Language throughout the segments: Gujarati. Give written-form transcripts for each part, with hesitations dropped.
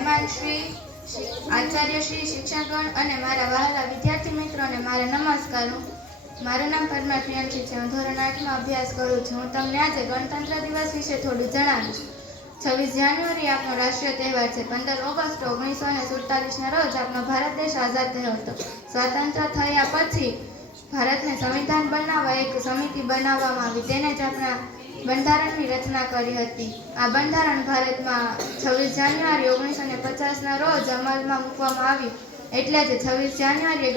મહેમાનશ્રી, આચાર્યશ્રી, શિક્ષકગણ અને મારા વહાલા વિદ્યાર્થી મિત્રોને મારા નમસ્કાર. મારું નામ પરમાર પ્રિયંશી છે. હું ધોરણ 8માં અભ્યાસ કરું છું. હું તમને આજે ગણતંત્ર દિવસ વિશે થોડું જણાવીશ. 26 જાન્યુઆરી આપણો રાષ્ટ્રીય તહેવાર છે. 15 ઓગસ્ટ 1947ના રોજ આપણો ભારત દેશ આઝાદ થયો હતો. સ્વતંત્ર થયા પછી ભારતને સંવિધાન બનાવવા એક સમિતિ બનાવવામાં આવી. તેને જ આપણા બંધારણની રચના કરી હતી. આ બંધારણ ભારતમાં 26 જાન્યુઆરી 1950ના રોજ અમલમાં મૂકવામાં આવ્યું. એટલે જ 26 જાન્યુઆરી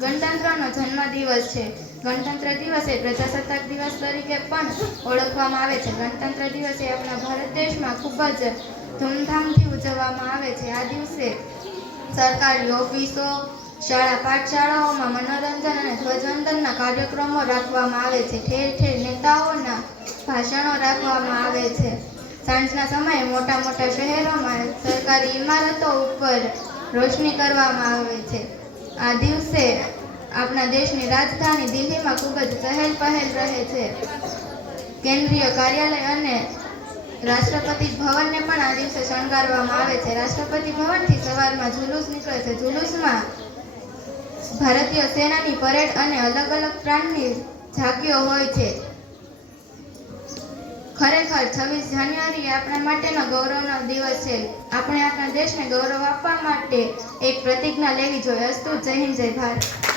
ગણતંત્રનો જન્મદિવસ છે. ગણતંત્ર દિવસ એ પ્રજાસત્તાક દિવસ તરીકે પણ ઓળખવામાં આવે છે. ગણતંત્ર દિવસ એ આપણા ભારત દેશમાં ખૂબ જ ધૂમધામથી ઉજવવામાં આવે છે. આ દિવસે સરકારી ઓફિસો, શાળા પાઠશાળાઓમાં મનોરંજન અને ધ્વજવંદનના કાર્યક્રમો રાખવામાં આવે છે. ઠેર ઠેર નેતાઓના ભાષણો રાખવામાં આવે છે. સાંજના સમયે મોટા મોટા શહેરોમાં સરકારી ઇમારતો ઉપર રોશની કરવામાં આવે છે. આ દિવસે આપણા દેશની રાજધાની દિલ્હીમાં ખૂબ જ ચહેલ પહેલ રહે છે. કેન્દ્રીય કાર્યાલય અને રાષ્ટ્રપતિ ભવનને પણ આ દિવસે શણગારવામાં આવે છે. રાષ્ટ્રપતિ ભવનથી સવારમાં જુલુસ નીકળે છે. જુલુસમાં ભારતીય સેનાની પરેડ અને અલગ અલગ પ્રાંતની ઝાંકીઓ હોય છે. ખરેખર 26 જાન્યુઆરી આપણા માટેનો ગૌરવનો દિવસ છે. આપણે આપણા દેશને ગૌરવ આપવા માટે એક પ્રતિજ્ઞા લેવી જોઈએ. અસ્તુ. જય હિન્દ, જય ભારત.